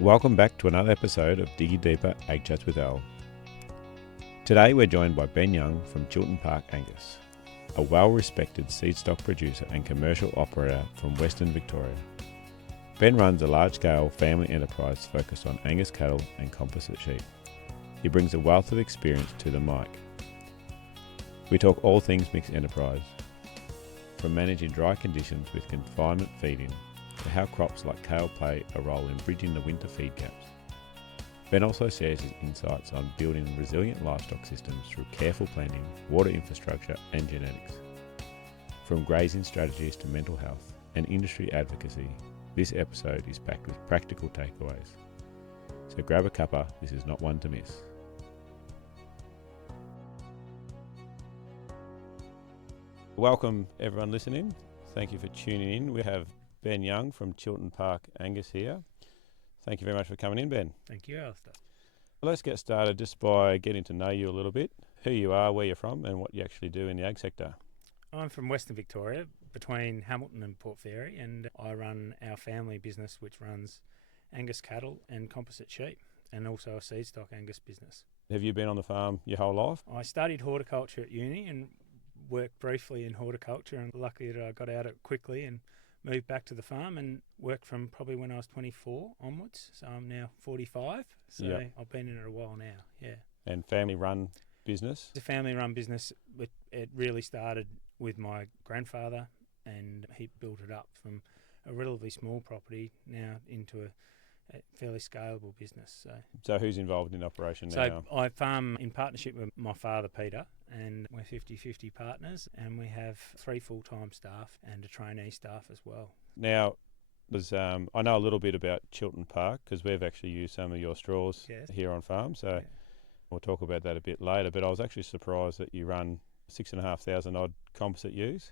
Welcome back to another episode of Digging Deeper Ag Chats with Al. Today we're joined by Ben Young from Chiltern Park Angus, a well-respected seed stock producer and commercial operator from Western Victoria. Ben runs a large-scale family enterprise focused on Angus cattle and composite sheep. He brings a wealth of experience to the mic. We talk all things mixed enterprise, from managing dry conditions with confinement feeding to how crops like kale play a role in bridging the winter feed gaps. Ben also shares his insights on building resilient livestock systems through careful planning, water infrastructure and genetics. From grazing strategies to mental health and industry advocacy, this episode is packed with practical takeaways. So grab a cuppa, this is not one to miss. Welcome everyone listening. Thank you for tuning in. We have Ben Young from Chiltern Park Angus here. Thank you very much for coming in, Ben. Thank you, Alistair. Let's get started just by getting to know you a little bit, who you are, where you're from and what you actually do in the ag sector. I'm from Western Victoria, between Hamilton and Port Fairy, and I run our family business which runs Angus cattle and composite sheep, and also a seed stock Angus business. Have you been on the farm your whole life? I studied horticulture at uni and worked briefly in horticulture, and lucky that I got out of it quickly and moved back to the farm and worked from probably when I was 24 onwards. So I'm now 45. So Yep. I've been in it a while now, yeah. And family run business? It's a family-run business. It really started with my grandfather, and he built it up from a relatively small property now into a fairly scalable business. So who's involved in the operation now? So I farm in partnership with my father, Peter, and we're 50-50 partners, and we have 3 full-time staff and a trainee staff as well. Now, I know a little bit about Chiltern Park because we've actually used some of your straws here on farm, so Yeah. we'll talk about that a bit later, but I was actually surprised that you run 6,500 odd composite ewes.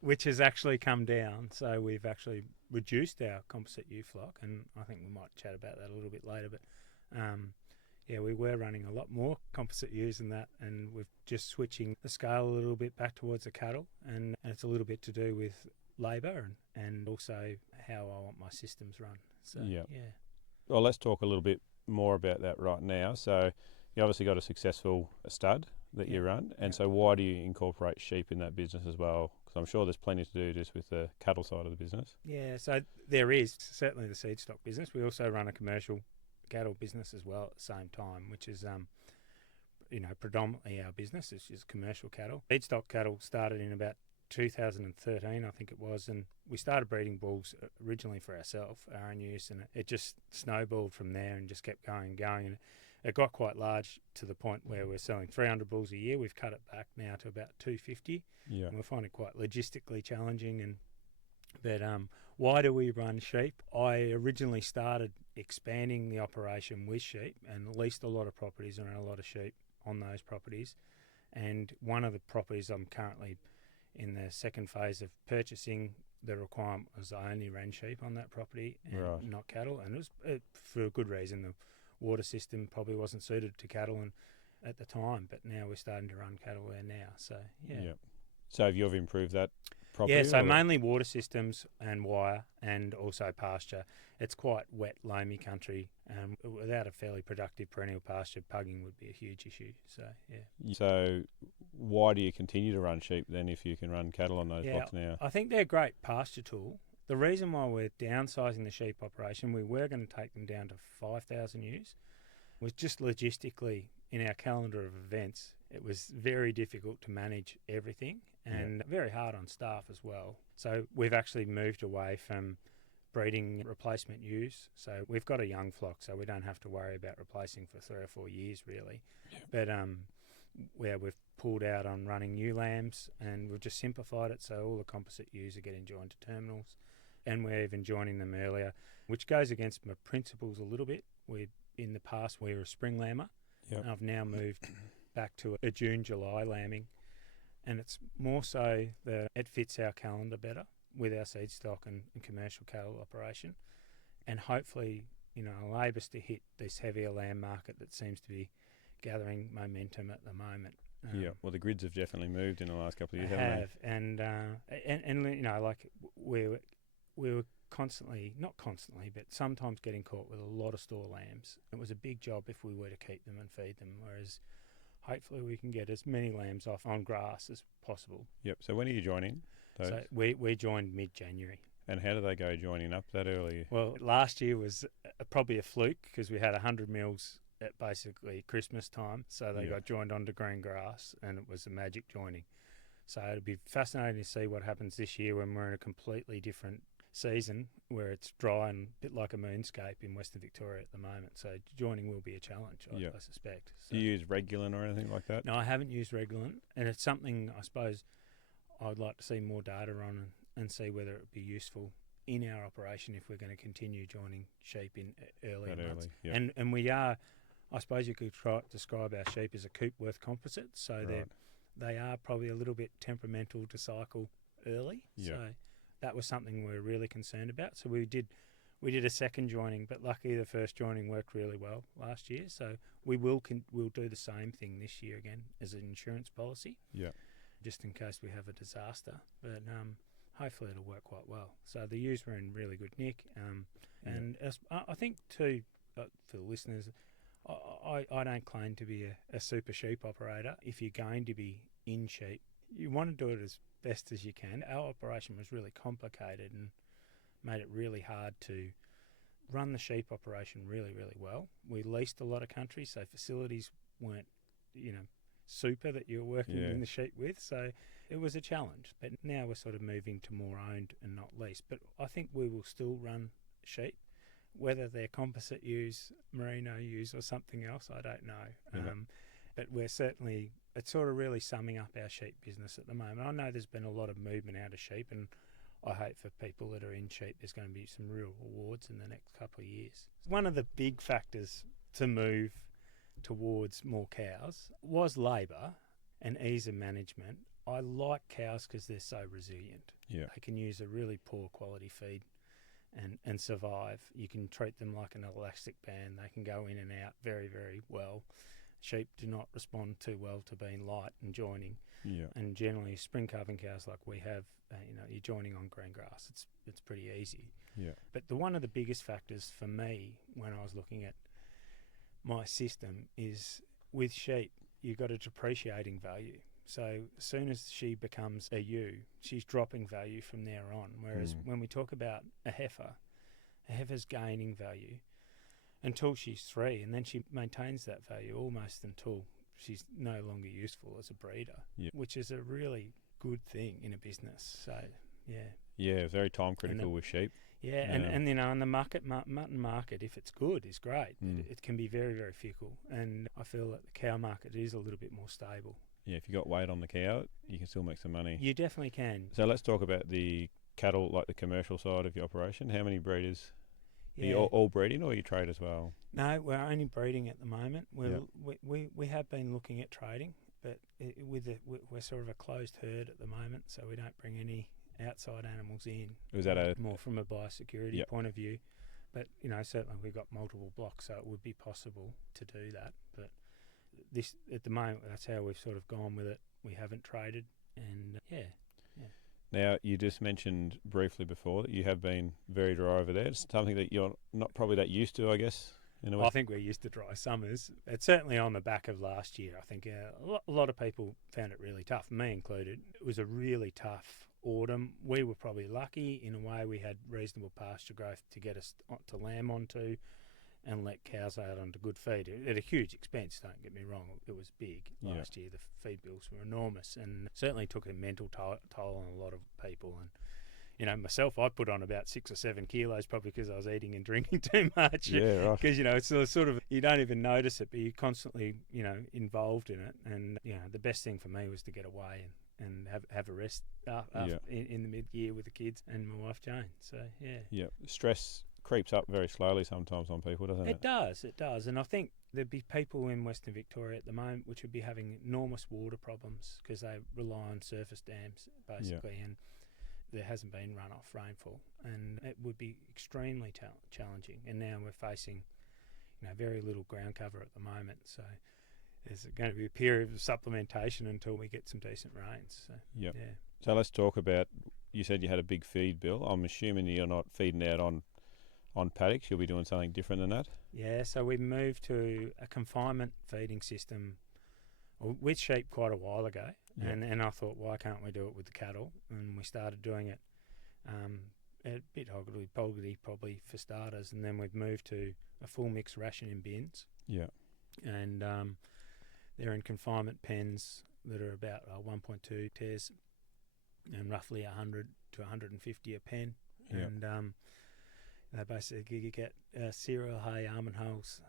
Which has actually come down. So we've actually reduced our composite ewe flock, and I think we might chat about that a little bit later. But we were running a lot more composite ewes than that, and we're just switching the scale a little bit back towards the cattle, and it's a little bit to do with labour and also how I want my systems run. So Yeah. Well, let's talk a little bit more about that right now. So you obviously got a successful stud that you run, and so why do you incorporate sheep in that business as well? Because I'm sure there's plenty to do just with the cattle side of the business. Yeah, so there is certainly the seed stock business. We also run a commercial cattle business as well at the same time, which is predominantly our business is just commercial cattle. Seed stock cattle started in about 2013, I think it was, and we started breeding bulls originally for ourselves, our own use, and it just snowballed from there and just kept going and going, and it got quite large to the point where we're selling 300 bulls a year. We've cut it back now to about 250, and we find it quite logistically challenging. But why do we run sheep? I originally started expanding the operation with sheep and leased a lot of properties and ran a lot of sheep on those properties. And one of the properties I'm currently in the second phase of purchasing, the requirement was I only ran sheep on that property and not cattle, and it was for a good reason. The water system probably wasn't suited to cattle at the time, but now we're starting to run cattle there now. So So have you ever improved that property? Yeah, so mainly water systems and wire, and also pasture. It's quite wet, loamy country, and without a fairly productive perennial pasture, pugging would be a huge issue. So So why do you continue to run sheep then if you can run cattle on those blocks now? I think they're a great pasture tool. The reason why we're downsizing the sheep operation, we were going to take them down to 5,000 ewes, was just logistically in our calendar of events. It was very difficult to manage everything and very hard on staff as well. So we've actually moved away from breeding replacement ewes. So we've got a young flock, so we don't have to worry about replacing for 3 or 4 years really. But where we've pulled out on running ewe lambs, and we've just simplified it so all the composite ewes are getting joined to terminals, and we're even joining them earlier, which goes against my principles a little bit. In the past we were a spring lammer, and I've now moved back to a June, July lambing, and it's more so that it fits our calendar better with our seed stock and commercial cattle operation, and hopefully enable us to hit this heavier lamb market that seems to be gathering momentum at the moment. Well, the grids have definitely moved in the last couple of years, They haven't have, and like we were not constantly, but sometimes getting caught with a lot of store lambs. It was a big job if we were to keep them and feed them, whereas hopefully we can get as many lambs off on grass as possible. Yep. So when are you joining those? So we joined mid-January. And how do they go joining up that early? Well, last year was probably a fluke because we had 100 mils at basically Christmas time, so they got joined onto green grass, and it was a magic joining. So it'll be fascinating to see what happens this year when we're in a completely different season where it's dry and a bit like a moonscape in Western Victoria at the moment. So joining will be a challenge, I suspect. So, do you use Regulin or anything like that? No, I haven't used Regulin, and it's something I suppose I'd like to see more data on and see whether it would be useful in our operation if we're going to continue joining sheep in early months. And we are, I suppose you could describe our sheep as a coop-worth composite, so they are probably a little bit temperamental to cycle early. So that was something we were really concerned about. So we did a second joining, but luckily the first joining worked really well last year. So we'll do the same thing this year again as an insurance policy. Yeah. Just in case we have a disaster. But hopefully it'll work quite well. So the ewes were in really good nick. And I think too, for the listeners, I don't claim to be a super sheep operator. If you're going to be in sheep, you want to do it as best as you can. Our operation was really complicated and made it really hard to run the sheep operation really, really well. We leased a lot of country, so facilities weren't, super that you're working in the sheep with. So it was a challenge. But now we're sort of moving to more owned and not leased. But I think we will still run sheep. Whether they're composite ewes, merino ewes or something else, I don't know. But we're certainly, it's sort of really summing up our sheep business at the moment. I know there's been a lot of movement out of sheep, and I hope for people that are in sheep there's going to be some real rewards in the next couple of years. One of the big factors to move towards more cows was labour and ease of management. I like cows because they're so resilient. Yeah. They can use a really poor quality feed and survive. You can treat them like an elastic band. They can go in and out very, very well. Sheep do not respond too well to being light and joining. Yeah. And generally, spring calving cows like we have, you're joining on green grass. It's pretty easy. Yeah. But one of the biggest factors for me when I was looking at my system is with sheep, you've got a depreciating value. So as soon as she becomes a ewe, she's dropping value from there on. Whereas when we talk about a heifer's gaining value until she's 3, and then she maintains that value almost until she's no longer useful as a breeder, which is a really good thing in a business. So, Yeah, very time critical with sheep. Yeah, and in the mutton market, if it's good, it's great. It can be very, very fickle. And I feel that the cow market is a little bit more stable. Yeah, if you got weight on the cow, you can still make some money. You definitely can. So let's talk about the cattle, like the commercial side of your operation. How many breeders? Are you all breeding, or you trade as well? No, we're only breeding at the moment. We have been looking at trading, but we're sort of a closed herd at the moment, so we don't bring any outside animals in. Was that more from a biosecurity point of view? But certainly we've got multiple blocks, so it would be possible to do that. But this at the moment, that's how we've sort of gone with it. We haven't traded, and Now, you just mentioned briefly before that you have been very dry over there. It's something that you're not probably that used to, I guess. I think we're used to dry summers. It's certainly on the back of last year. I think a lot of people found it really tough, me included. It was a really tough autumn. We were probably lucky in a way. We had reasonable pasture growth to get us to lamb onto and let cows out onto good feed at a huge expense, don't get me wrong. It was big last year. The feed bills were enormous and certainly took a mental toll on a lot of people. And myself, I put on about 6 or 7 kilos probably because I was eating and drinking too much. Yeah, right. Because, it's sort of, you don't even notice it, but you're constantly, involved in it. And, the best thing for me was to get away and have a rest in the mid-year with the kids and my wife Jane. So, yeah. Yeah, stress creeps up very slowly sometimes on people, doesn't it? It does. And I think there'd be people in Western Victoria at the moment which would be having enormous water problems because they rely on surface dams, basically, and there hasn't been runoff rainfall, and it would be extremely challenging. And now we're facing, very little ground cover at the moment, so there's going to be a period of supplementation until we get some decent rains. So, So let's talk about you said you had a big feed bill. I'm assuming you're not feeding out on paddocks. You'll be doing something different than that. Yeah, so we moved to a confinement feeding system with sheep quite a while ago, Yeah. and I thought, why can't we do it with the cattle? And we started doing it a bit hoggledy-poggledy probably for starters, and then we've moved to a full mix ration in bins. Yeah. And they're in confinement pens that are about 1.2 tears and roughly 100 to 150 a pen. Yeah. And they basically you get cereal, hay, almond hulls,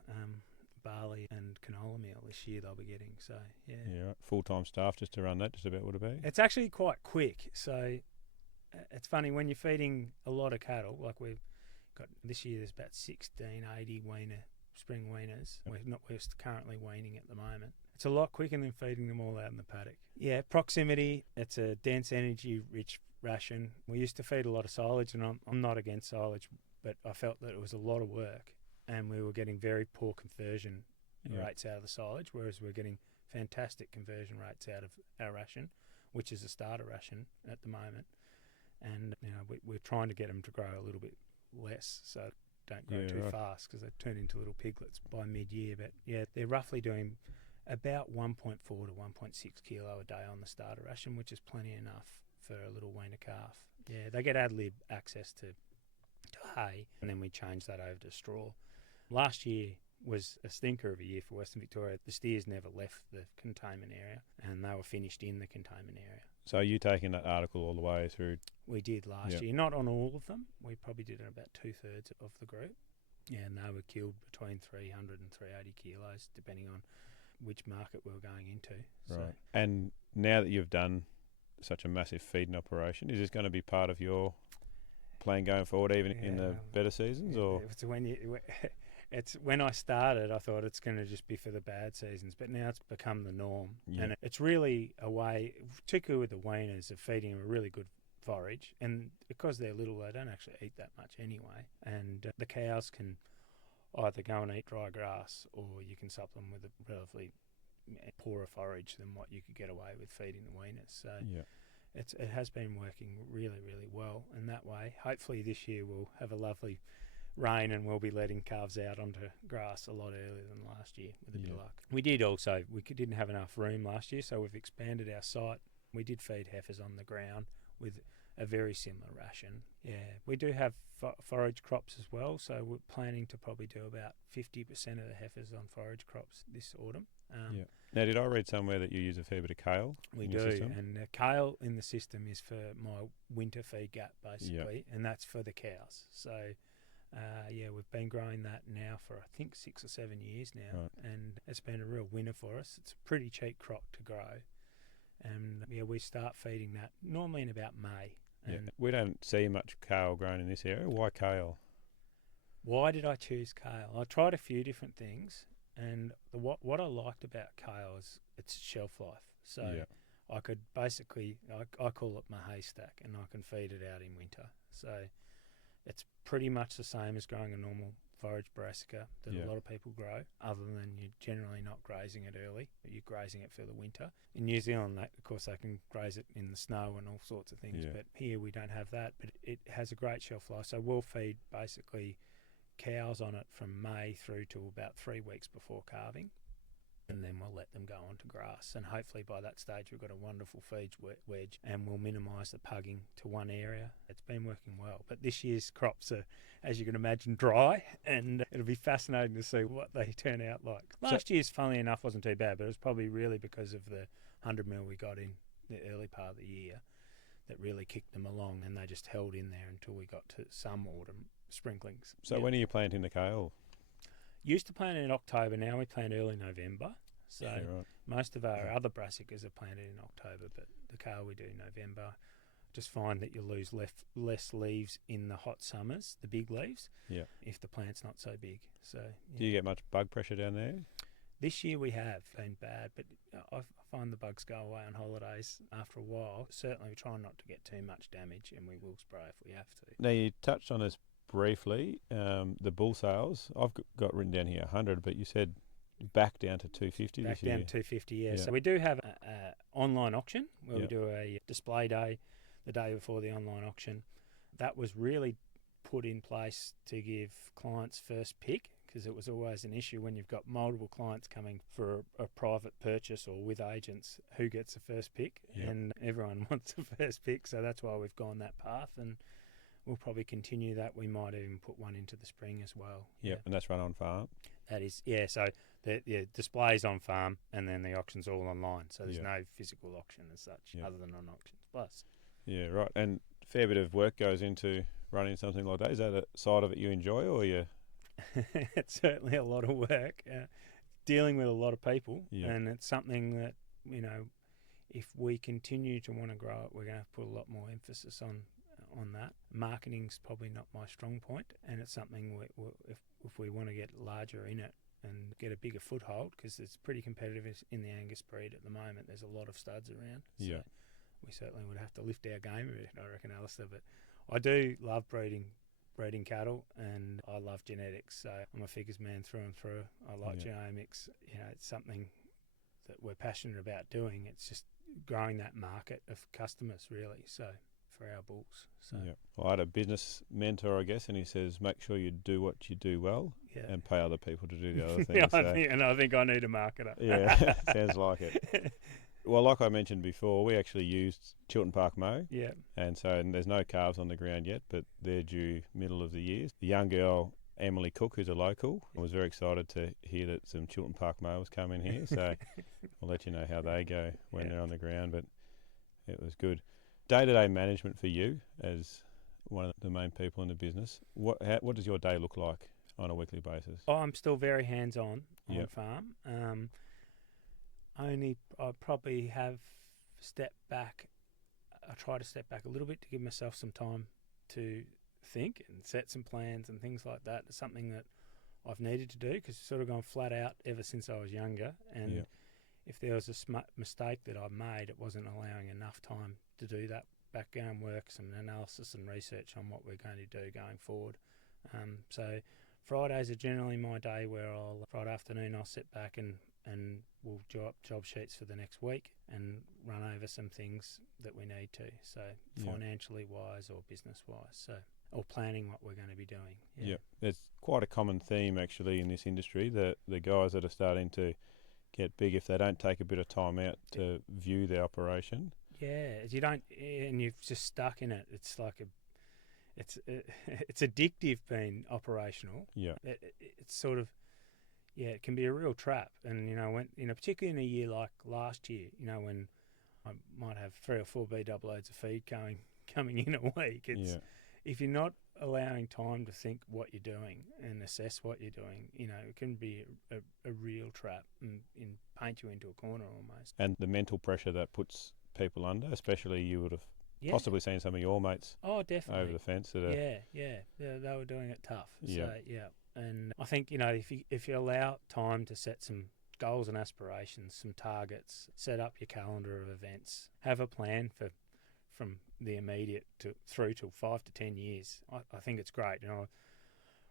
barley and canola meal this year they'll be getting. So, yeah. Yeah. Right. Full-time staff just to run that, just about would it be? It's actually quite quick. So it's funny when you're feeding a lot of cattle, like we've got this year there's about 1680 spring weaners. We're currently weaning at the moment. It's a lot quicker than feeding them all out in the paddock. Yeah, proximity, it's a dense energy rich ration. We used to feed a lot of silage, and I'm not against silage, but I felt that it was a lot of work and we were getting very poor conversion rates out of the silage, whereas we're getting fantastic conversion rates out of our ration, which is a starter ration at the moment. And we're trying to get them to grow a little bit less, so don't grow too fast because they turn into little piglets by mid-year. But yeah, they're roughly doing about 1.4 to 1.6 kilo a day on the starter ration, which is plenty enough for a little weaner calf. Yeah, they get ad lib access to hay, and then we change that over to straw. Last year was a stinker of a year for Western Victoria. The steers never left the containment area, and they were finished in the containment area. So are you taking that article all the way through? We did last year, not on all of them. We probably did it about 2/3 of the group. Yeah, and they were killed between 300 and 380 kilos, depending on which market we were going into. Right. So, and now that you've done such a massive feeding operation, is this going to be part of your plan going forward, even in the better seasons? Or it's when I started, I thought it's going to just be for the bad seasons, but now it's become the norm. Yeah. And it's really a way, particularly with the weaners, of feeding them a really good forage. And because they're little, they don't actually eat that much anyway. And the cows can either go and eat dry grass, or you can sup them with a relatively poorer forage than what you could get away with feeding the weaners. So it has been working really, really well in that way. Hopefully this year we'll have a lovely rain and we'll be letting calves out onto grass a lot earlier than last year with a bit of luck. We didn't have enough room last year, so we've expanded our site. We did feed heifers on the ground with a very similar ration. Yeah, we do have forage crops as well, so we're planning to probably do about 50% of the heifers on forage crops this autumn. Now, did I read somewhere that you use a fair bit of kale? We do, and kale in the system is for my winter feed gap, basically, and that's for the cows. So, we've been growing that now for, I think, 6 or 7 years now, and it's been a real winner for us. It's a pretty cheap crop to grow, and we start feeding that normally in about May. And we don't see much kale grown in this area. Why kale? Why did I choose kale? I tried a few different things, and what I liked about kale is its shelf life. So I could basically, I call it my haystack, and I can feed it out in winter. So it's pretty much the same as growing a normal forage brassica that a lot of people grow, other than you're generally not grazing it early, but you're grazing it for the winter. In New Zealand, of course, they can graze it in the snow and all sorts of things, but here we don't have that. But it has a great shelf life, so we'll feed basically cows on it from May through to about 3 weeks before calving, and then we'll let them go on to grass. And hopefully by that stage we've got a wonderful feed wedge, and we'll minimise the pugging to one area. It's been working well. But this year's crops are, as you can imagine, dry, and it'll be fascinating to see what they turn out like. Last year's, funnily enough, wasn't too bad, but it was probably really because of the 100 mil we got in the early part of the year that really kicked them along, and they just held in there until we got to some autumn sprinklings. So when are you planting the kale? Used to plant it in October, now we plant early November. So most of our other brassicas are planted in October, but the kale we do in November. Just find that you lose less leaves in the hot summers, the big leaves, if the plant's not so big. So do you get much bug pressure down there? This year we have been bad, but I find the bugs go away on holidays after a while. Certainly we try not to get too much damage, and we will spray if we have to. Now, you touched on this briefly, the bull sales. I've got written down here 100, but you said back down to 250 this year. Back down to 250, yeah. So we do have an online auction where we do a display day. the day before the online auction. That was really put in place to give clients first pick, because it was always an issue when you've got multiple clients coming for a private purchase or with agents, who gets the first pick. Yep. And everyone wants the first pick, so that's why we've gone that path, and we'll probably continue that. We might even put one into the spring as well. Yep, and that's run on farm? That is, yeah, so the display's on farm and then the auction's all online, so there's no physical auction as such other than on Auctions Plus. Yeah, right. And a fair bit of work goes into running something like that. Is that a side of it you enjoy, or you... It's certainly a lot of work, dealing with a lot of people, and it's something that, if we continue to want to grow it, we're going to have to put a lot more emphasis on that. Marketing's probably not my strong point, and it's something if we want to get larger in it and get a bigger foothold, because it's pretty competitive in the Angus breed at the moment. There's a lot of studs around, so we certainly would have to lift our game a bit, I reckon, Alistair. But I do love breeding cattle, and I love genetics, so I'm a figures man through and through. I like genomics. It's something that we're passionate about doing. It's just growing that market of customers, really, so for our bulls. So Well, I had a business mentor, I guess, and he says, make sure you do what you do well and pay other people to do the other things. I think I need a marketer. Yeah, sounds like it. Well, like I mentioned before, we actually used Chiltern Park Mow. Yeah. And there's no calves on the ground yet, but they're due middle of the year. The young girl, Emily Cook, who's a local, was very excited to hear that some Chiltern Park Mow was coming here. So we'll let you know how they go when they're on the ground, but it was good. Day-to-day management for you as one of the main people in the business, what does your day look like on a weekly basis? I'm still very hands-on on farm. I probably have stepped back. I try to step back a little bit to give myself some time to think and set some plans and things like that. It's something that I've needed to do, because it's sort of gone flat out ever since I was younger. And if there was a mistake that I made, it wasn't allowing enough time to do that background work, some analysis and research on what we're going to do going forward. So Fridays are generally my day where Friday afternoon I'll sit back and we'll draw up job sheets for the next week and run over some things that we need to, so financially wise or business wise, or planning what we're going to be doing. Yeah, it's quite a common theme actually in this industry, that the guys that are starting to get big, if they don't take a bit of time out to view their operation. Yeah, you don't, and you're just stuck in it. It's like it's addictive being operational. Yeah, it's sort of. Yeah, it can be a real trap, and when particularly in a year like last year, when I might have 3 or 4 B-double loads of feed coming in a week. If you're not allowing time to think what you're doing and assess what you're doing, it can be a real trap and paint you into a corner almost. And the mental pressure that puts people under, especially you would have possibly seen some of your mates. Oh, definitely. Over the fence. They were doing it tough. So and I think if you allow time to set some goals and aspirations, some targets, set up your calendar of events, have a plan from the immediate through to 5 to 10 years. I think it's great.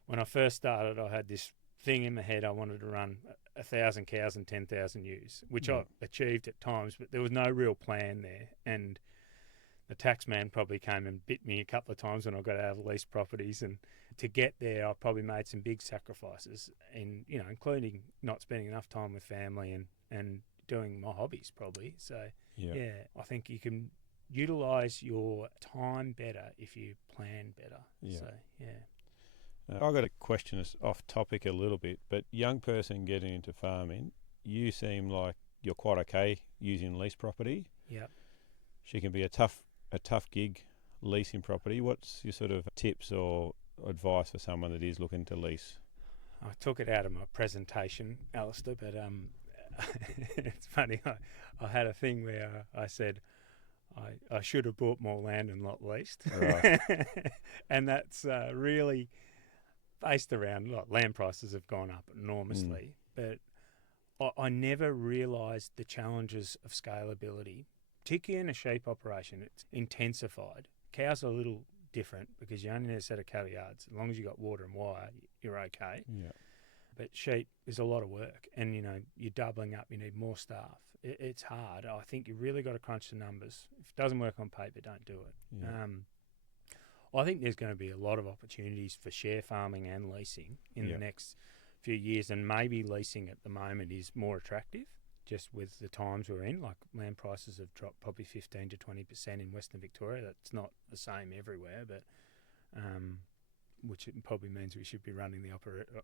When I first started, I had this thing in my head. I wanted to run 1,000 cows and 10,000 ewes, which I achieved at times, but there was no real plan there. And the tax man probably came and bit me a couple of times when I got out of leased properties, and to get there, I probably made some big sacrifices, and including not spending enough time with family and doing my hobbies probably. So I think you can utilise your time better if you plan better. So I've got a question that's off topic a little bit, but young person getting into farming, you seem like you're quite okay using lease property. Yeah, she can be a tough gig leasing property. What's your sort of tips or advice for someone that is looking to lease? I took it out of my presentation, Alistair, but it's funny. I had a thing where I said I should have bought more land and not leased. Right. And that's really based around land prices have gone up enormously, but I never realised the challenges of scalability, particularly in a sheep operation. It's intensified. Cows are a little different because you only need a set of cattle yards. As long as you've got water and wire, you're okay. Yeah. But sheep is a lot of work, and you're doubling up. You need more staff, it's hard. I think you really got to crunch the numbers. If it doesn't work on paper, don't do it. Yeah. I think there's going to be a lot of opportunities for share farming and leasing in Yeah. the next few years, and maybe leasing at the moment is more attractive just with the times we're in. Like land prices have dropped probably 15 to 20% in Western Victoria. That's not the same everywhere, but which it probably means we should be running the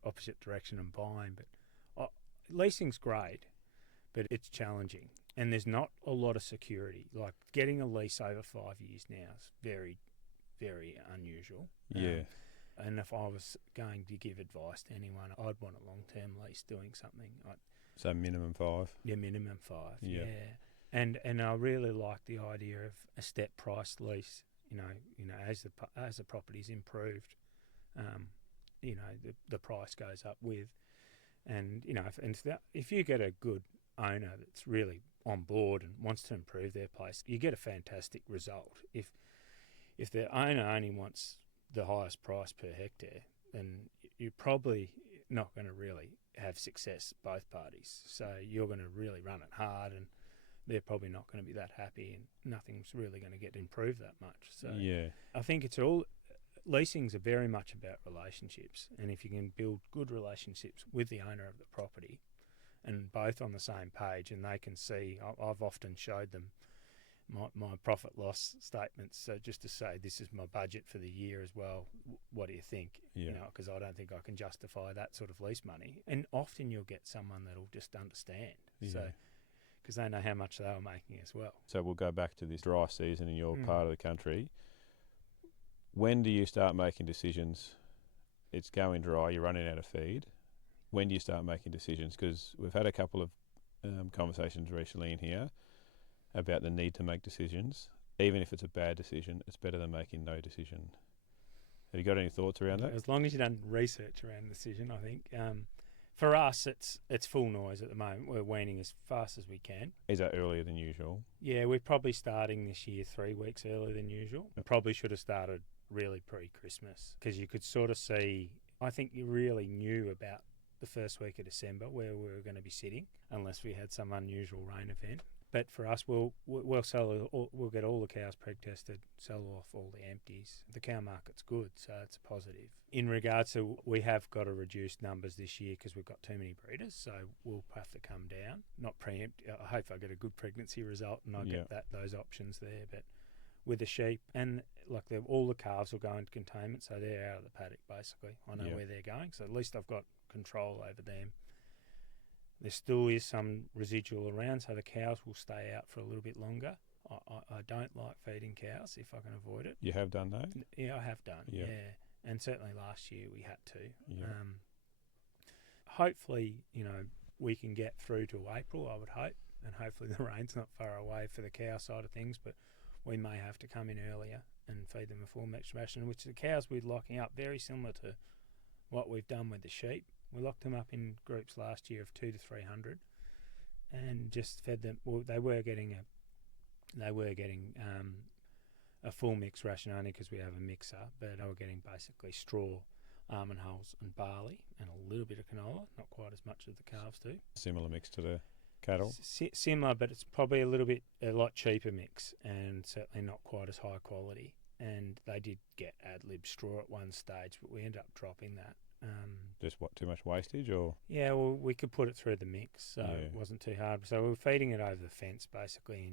opposite direction and buying. But leasing's great, but it's challenging, and there's not a lot of security. Like getting a lease over 5 years now is very, very unusual. Yeah. And if I was going to give advice to anyone, I'd want a long-term lease doing something. So minimum 5. Yeah, minimum 5. Yeah. Yeah. And I really like the idea of a step price lease. You know, as the property's improved, the price goes up with, and if you get a good owner that's really on board and wants to improve their place, you get a fantastic result. If the owner only wants the highest price per hectare, then you're probably not going to really have success, both parties. So you're going to really run it hard, and they're probably not going to be that happy, and nothing's really going to get improved that much. So Yeah. I think leasings are very much about relationships, and if you can build good relationships with the owner of the property, and both on the same page, and they can see, I've often showed them my profit loss statements, so just to say this is my budget for the year as well. What do you think? Yeah. Because I don't think I can justify that sort of lease money. And often you'll get someone that'll just understand. Yeah. So because they know how much they were making as well. So we'll go back to this dry season in your part of the country. When do you start making decisions? It's going dry, you're running out of feed. When do you start making decisions? Because we've had a couple of conversations recently in here about the need to make decisions. Even if it's a bad decision, it's better than making no decision. Have you got any thoughts around that? As long as you don't research around the decision, I think. For us, it's full noise at the moment. We're weaning as fast as we can. Is that earlier than usual? Yeah, we're probably starting this year 3 weeks earlier than usual. We probably should have started really pre-Christmas, because you could sort of see, I think you really knew about the first week of December where we were going to be sitting, unless we had some unusual rain event. But for us, we'll get all the cows preg tested, sell off all the empties. The cow market's good, so it's a positive. In regards to, we have got to reduce numbers this year because we've got too many breeders, so we'll have to come down. Not preempt. I hope I get a good pregnancy result and I get those options there. But with the sheep, and like all the calves will go into containment, so they're out of the paddock basically. I know where they're going, so at least I've got control over them. There still is some residual around, so the cows will stay out for a little bit longer. I don't like feeding cows if I can avoid it. You have done that? Yeah, I have done, Yeah. And certainly last year we had to. Yeah. Hopefully, we can get through to April, I would hope, and hopefully the rain's not far away for the cow side of things, but we may have to come in earlier and feed them a full mixed ration, which the cows we're locking up, very similar to what we've done with the sheep. We locked them up in groups last year of 200 to 300, and just fed them. Well, they were getting a full mix ration only because we have a mixer, but they were getting basically straw, almond hulls, and barley, and a little bit of canola. Not quite as much as the calves do. Similar mix to the cattle. Similar, but it's probably a lot cheaper mix, and certainly not quite as high quality. And they did get ad lib straw at one stage, but we ended up dropping that. Just too much wastage, or? Yeah, well, we could put it through the mix, so it wasn't too hard. So we were feeding it over the fence, basically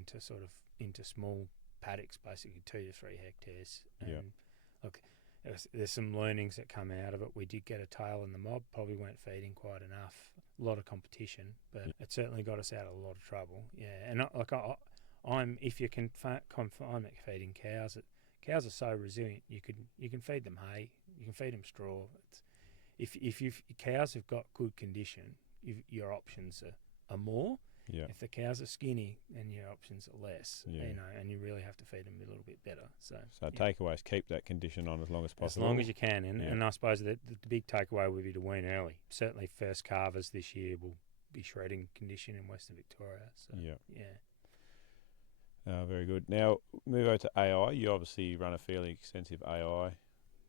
into small paddocks, basically 2 to 3 hectares. And look, there's some learnings that come out of it. We did get a tail in the mob, probably weren't feeding quite enough. A lot of competition, but it certainly got us out of a lot of trouble. Yeah, and if you can confine feeding cows, cows are so resilient. You can feed them hay, you can feed them straw. If cows have got good condition, your options are more. Yeah. If the cows are skinny, then your options are less. Yeah. And you really have to feed them a little bit better. So takeaways, keep that condition on as long as possible. As long as you can, and I suppose the big takeaway would be to wean early. Certainly, first calvers this year will be shredding condition in Western Victoria. So very good. Now move over to AI. You obviously run a fairly extensive AI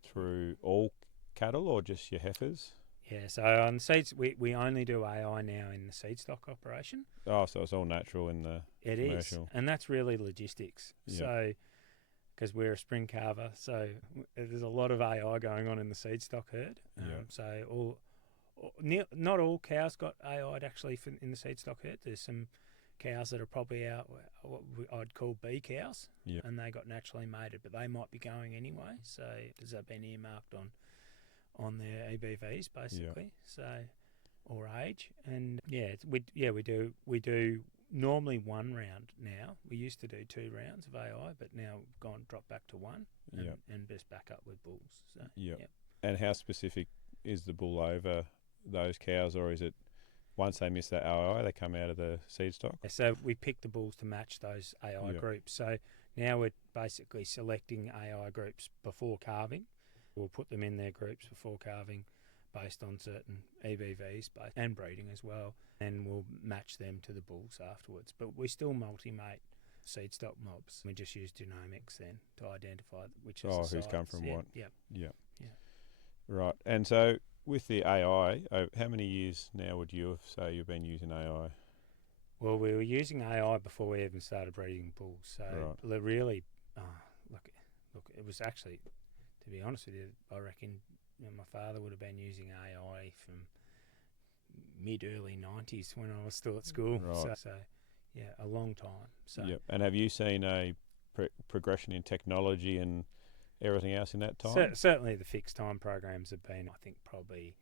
through all cattle or just your heifers? Yeah, so on seeds, we only do AI now in the seed stock operation. Oh, so it's all natural in the It is, commercial. and that's really logistics. Yeah. So, because we're a spring carver, so there's a lot of AI going on in the seed stock herd. Yeah. So not all cows got AI'd actually in the seed stock herd. There's some cows that are probably out what I'd call B cows, Yeah. and they got naturally mated, but they might be going anyway. So does that been earmarked on their EBVs basically? So or age, and we do normally 1 round now. We used to do 2 rounds of AI, but now we've dropped back to 1 and just back up with bulls. So, yeah. And how specific is the bull over those cows, or is it once they miss that AI, they come out of the seed stock? So we pick the bulls to match those AI groups. So now we're basically selecting AI groups before calving. We'll put them in their groups before calving based on certain EBVs and breeding as well, and we'll match them to the bulls afterwards. But we still multi-mate seed stock mobs. We just use genomics then to identify which is the who's come sites. from what. Yeah. Right. And so with the AI, how many years now would you have say you've been using AI? Well, we were using AI before we even started breeding bulls. So really, look, it was actually, to be honest with you, I reckon my father would have been using AI from mid-early 90s when I was still at school. Right. So yeah, a long time. So And have you seen a progression in technology and everything else in that time? Certainly the fixed time programs have been, I think, probably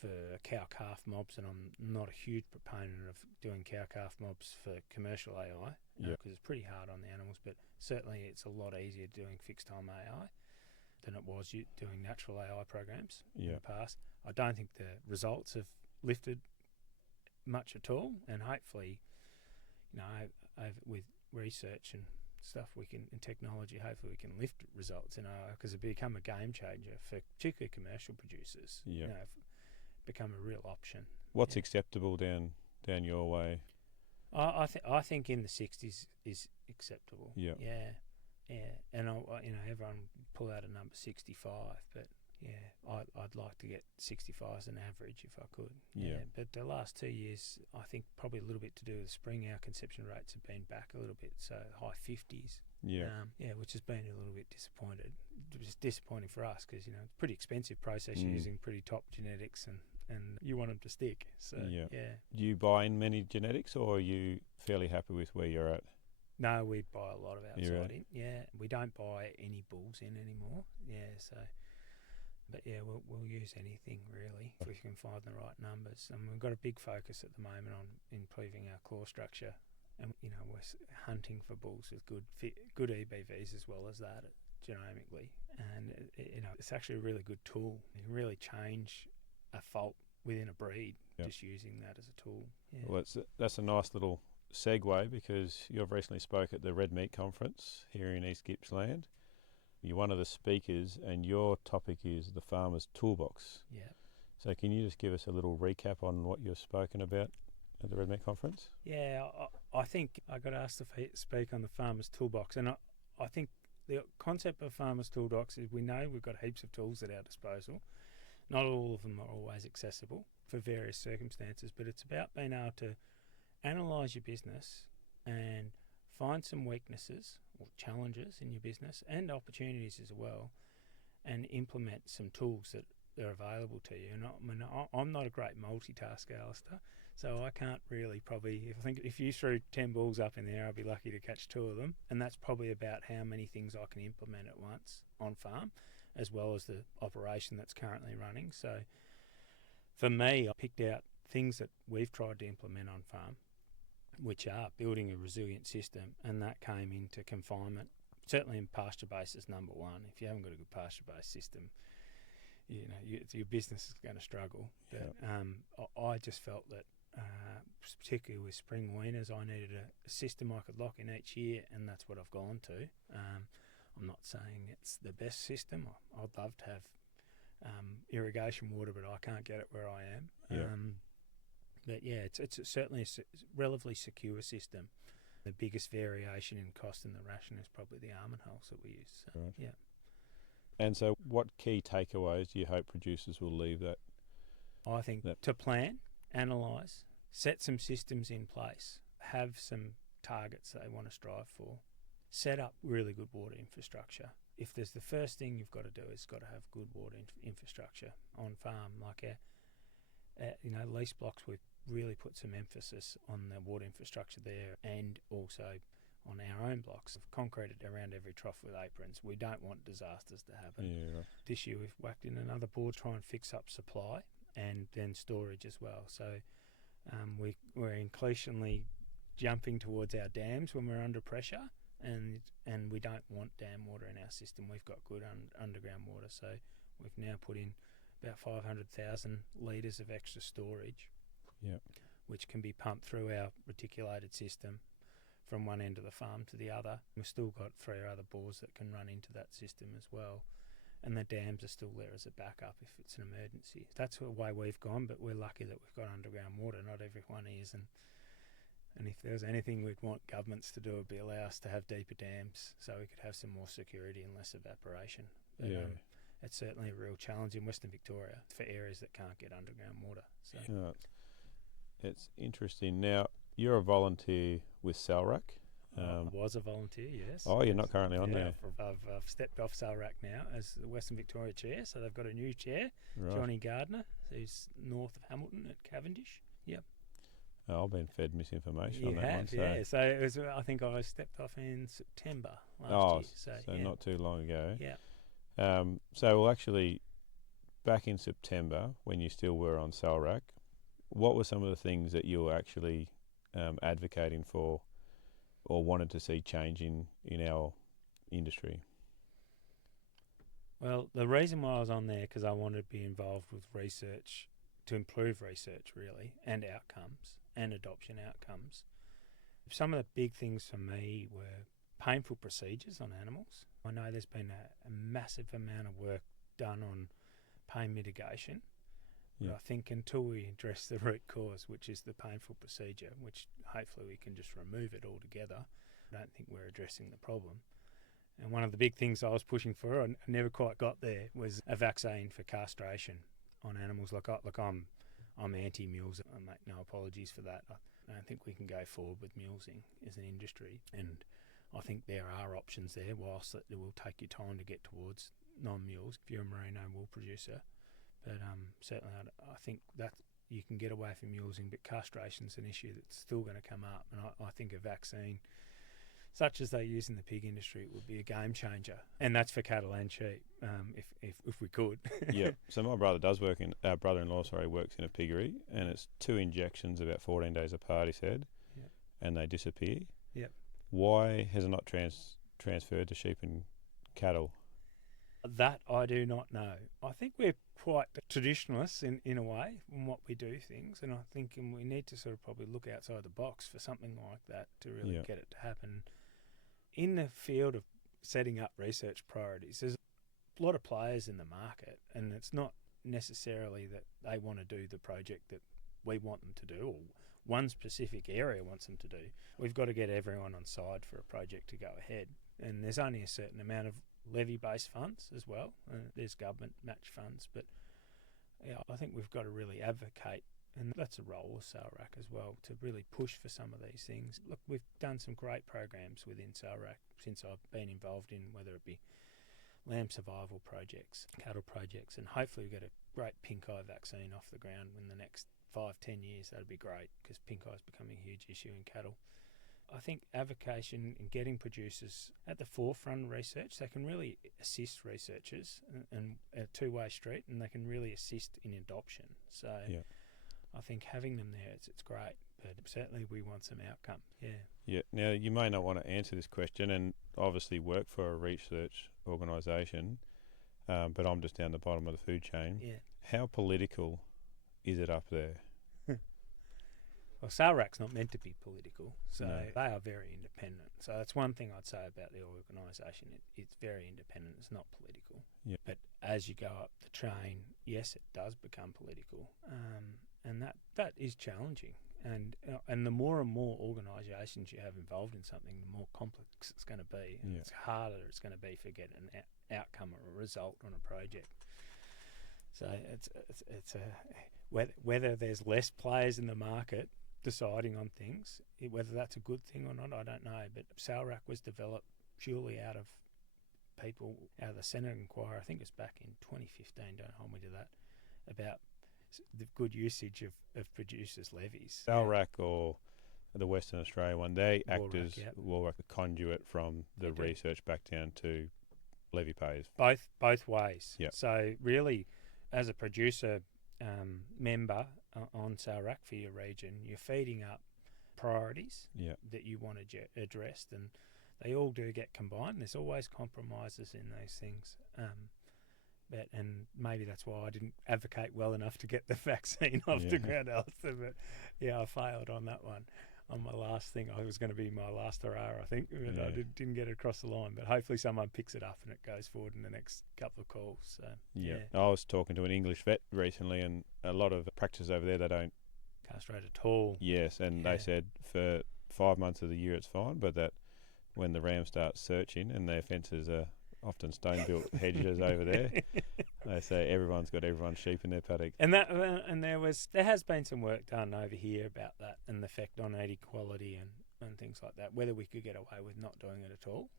for cow-calf mobs, and I'm not a huge proponent of doing cow-calf mobs for commercial AI because it's pretty hard on the animals, but certainly it's a lot easier doing fixed time AI than it was doing natural AI programs in the past. I don't think the results have lifted much at all, and hopefully, with research and stuff in technology, hopefully we can lift results in AI, because it become a game changer for particularly commercial producers. Become a real option. What's acceptable down your way? I think in the 60s is acceptable. Yeah. And everyone pull out a number 65, but I'd like to get 65 as an average if I could. But the last 2 years, I think probably a little bit to do with spring, our conception rates have been back a little bit, so high 50s. Which has been a little bit disappointed. It was disappointing for us because it's a pretty expensive process using pretty top genetics, and you want them to stick. So Do you buy in many genetics, or are you fairly happy with where you're at? No, we buy a lot of outside in. We don't buy any bulls in anymore. But we'll use anything really if we can find the right numbers. And we've got a big focus at the moment on improving our claw structure, and we're hunting for bulls with good EBVs as well as that genomically. And it's actually a really good tool. You can really change a fault within a breed just using that as a tool. Well, that's a nice little segue, because you've recently spoke at the Red Meat Conference here in East Gippsland. You're one of the speakers, and your topic is the farmer's toolbox. So can you just give us a little recap on what you've spoken about at the Red Meat Conference? I think I got asked to speak on the farmer's toolbox, and I think the concept of farmer's toolbox is, we know we've got heaps of tools at our disposal. Not all of them are always accessible for various circumstances, but it's about being able to analyse your business and find some weaknesses or challenges in your business and opportunities as well, and implement some tools that are available to you. And I'm not a great multitasker, Alistair, so I can't really if you threw 10 balls up in there, I'd be lucky to catch 2 of them, and that's probably about how many things I can implement at once on farm, as well as the operation that's currently running. So for me, I picked out things that we've tried to implement on farm, which are building a resilient system, and that came into confinement. Certainly in pasture-based is number one. If you haven't got a good pasture-based system, your business is going to struggle. But I just felt that, particularly with spring weaners, I needed a system I could lock in each year, and that's what I've gone to. I'm not saying it's the best system. I'd love to have irrigation water, but I can't get it where I am. But it's certainly a relatively secure system. The biggest variation in cost in the ration is probably the almond hulls that we use. So, And so what key takeaways do you hope producers will leave that I think to plan, analyse, set some systems in place, have some targets they want to strive for, set up really good water infrastructure. If there's the first thing you've got to do is got to have good water infrastructure on farm. Like our lease blocks, we've really put some emphasis on the water infrastructure there, and also on our own blocks, concreted around every trough with aprons. We don't want disasters to happen. Yeah, right. This year we've whacked in another board to try and fix up supply and then storage as well. So we're increasingly jumping towards our dams when we're under pressure, and we don't want dam water in our system. We've got good underground water, so we've now put in about 500,000 litres of extra storage, which can be pumped through our reticulated system from one end of the farm to the other. We've still got 3 other bores that can run into that system as well. And the dams are still there as a backup if it's an emergency. That's the way we've gone, but we're lucky that we've got underground water. Not everyone is. And if there was anything we'd want governments to do, it would be allow us to have deeper dams so we could have some more security and less evaporation. But, it's certainly a real challenge in Western Victoria for areas that can't get underground water. So. It's interesting. Now, you're a volunteer with SALRAC. I was a volunteer, yes. Oh, you're not currently on there. I've stepped off SALRAC now as the Western Victoria chair, so they've got a new chair, right. Johnny Gardner, who's north of Hamilton at Cavendish. Yep. Oh, I've been fed misinformation on that one. Yeah. So it was, I think I stepped off in September last year. So not too long ago. Yeah. So well, actually, back in September, when you still were on SALRAC, what were some of the things that you were actually advocating for or wanted to see change in our industry? Well, the reason why I was on there, because I wanted to be involved with research, to improve research really, and outcomes, and adoption outcomes. Some of the big things for me were painful procedures on animals. I know there's been a massive amount of work done on pain mitigation. Yeah. But I think until we address the root cause, which is the painful procedure, which hopefully we can just remove it altogether, I don't think we're addressing the problem. And one of the big things I was pushing for, I never quite got there, was a vaccine for castration on animals. I'm anti-mules. I make no apologies for that. I don't think we can go forward with mulesing as an industry. And I think there are options there, whilst it will take you time to get towards non-mules if you're a merino wool producer. But certainly I think that you can get away from mulesing, but castration's an issue that's still going to come up. And I think a vaccine, such as they use in the pig industry, would be a game changer. And that's for cattle and sheep, if we could. Yeah. So my brother-in-law works in a piggery, and it's 2 injections about 14 days apart, he said, and they disappear. Yep. Why has it not transferred to sheep and cattle? That I do not know. I think we're quite traditionalists in a way in what we do things, and I think we need to sort of probably look outside the box for something like that to really get it to happen. In the field of setting up research priorities, there's a lot of players in the market, and it's not necessarily that they want to do the project that we want them to do or one specific area wants them to do. We've got to get everyone on side for a project to go ahead, and there's only a certain amount of levy-based funds as well. There's government match funds, but I think we've got to really advocate, and that's a role of SALRAC as well, to really push for some of these things. Look, we've done some great programs within SALRAC since I've been involved in, whether it be lamb survival projects, cattle projects, and hopefully we get a great pink eye vaccine off the ground in the next 5-10 years. That'd be great, because pink eye is becoming a huge issue in cattle. I think avocation and getting producers at the forefront of research, they can really assist researchers and a two-way street, and they can really assist in adoption. So I think having them there, it's great, but certainly we want some outcome. Yeah. Now, you may not want to answer this question, and obviously work for a research organisation, but I'm just down the bottom of the food chain. Yeah. How political is it up there? Well, SALRAC's not meant to be political, so No. They are very independent. So that's one thing I'd say about the organisation. It's very independent. It's not political. Yeah. But as you go up the train, yes, it does become political, and that is challenging. And the more and more organisations you have involved in something, the more complex it's going to be. And it's harder it's going to be for getting an outcome or a result on a project. So it's whether there's less players in the market deciding on things, whether that's a good thing or not, I don't know. But Salrac was developed purely out of people, out of the Senate inquiry, I think it was back in 2015, don't hold me to that, about the good usage of producers' levies. Salrac or the Western Australia one, they act as Walrac, a conduit from the research back down to levy payers. Both ways. Yep. So really, as a producer member on Salrac for your region, you're feeding up priorities that you want addressed, and they all do get combined. There's always compromises in those things. And maybe that's why I didn't advocate well enough to get the vaccine off the ground, Alistair. But I failed on that one. On my last thing, I was going to be my last hurrah, I think, but I didn't get it across the line. But hopefully someone picks it up and it goes forward in the next couple of calls. So, I was talking to an English vet recently, and a lot of practices over there, they don't castrate at all. Yes, and they said for 5 months of the year it's fine, but that when the ram starts searching and their fences are often stone-built hedges over there, they say everyone's got everyone's sheep in their paddock. And there has been some work done over here about that and the effect on egg quality and things like that, whether we could get away with not doing it at all.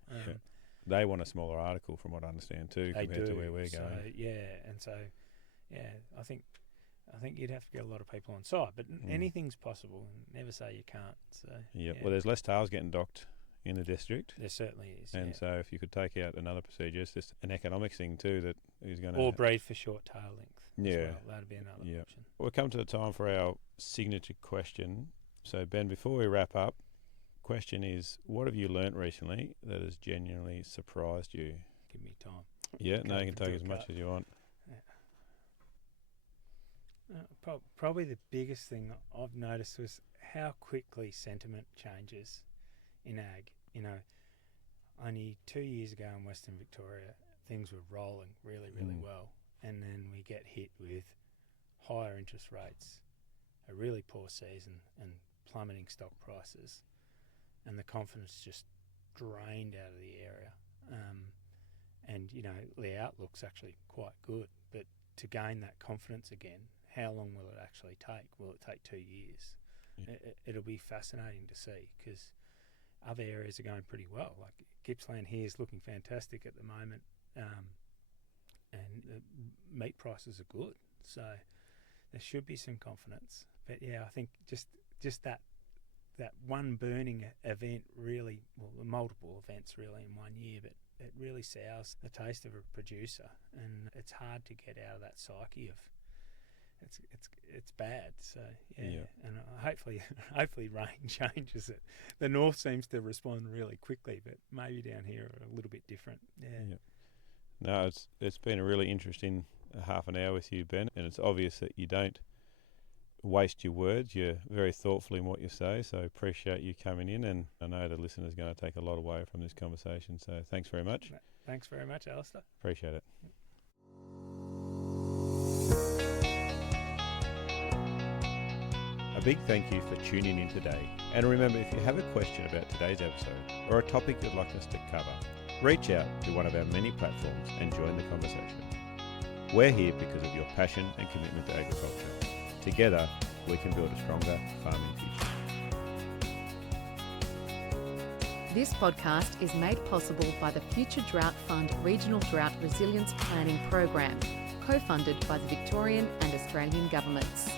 They want a smaller article from what I understand too, compared to where we're going. I think you'd have to get a lot of people on site, but anything's possible. Never say you can't. So well, there's less tails getting docked in the district. There certainly is. And so if you could take out another procedure, it's just an economics thing too that is going to... Or breed for short tail length. Yeah. Well. That'd be another option. We'll come to the time for our signature question. So Ben, before we wrap up, question is, what have you learnt recently that has genuinely surprised you? Give me time. Yeah, no, you can take as much as you want. Probably the biggest thing I've noticed was how quickly sentiment changes in ag. Only 2 years ago in Western Victoria, things were rolling really, really well. And then we get hit with higher interest rates, a really poor season, and plummeting stock prices. And the confidence just drained out of the area. And the outlook's actually quite good. But to gain that confidence again, how long will it actually take? Will it take 2 years? Yeah. It'll be fascinating to see, because other areas are going pretty well. Like Gippsland here is looking fantastic at the moment, and the meat prices are good. So there should be some confidence. But I think just that one burning event really, well, multiple events really in 1 year, but it really sours the taste of a producer, and it's hard to get out of that psyche of it's bad. So and hopefully rain changes it. The north seems to respond really quickly, but maybe down here a little bit different. No, it's been a really interesting half an hour with you, Ben, and it's obvious that you don't waste your words. You're very thoughtful in what you say, so appreciate you coming in, and I know the listener's going to take a lot away from this conversation, so thanks very much. Thanks very much, Alistair. Appreciate it. A big thank you for tuning in today, and remember, if you have a question about today's episode or a topic you'd like us to cover, reach out to one of our many platforms and join the conversation. We're here because of your passion and commitment to agriculture. Together, we can build a stronger farming future. This podcast is made possible by the Future Drought Fund Regional Drought Resilience Planning Program, co-funded by the Victorian and Australian governments.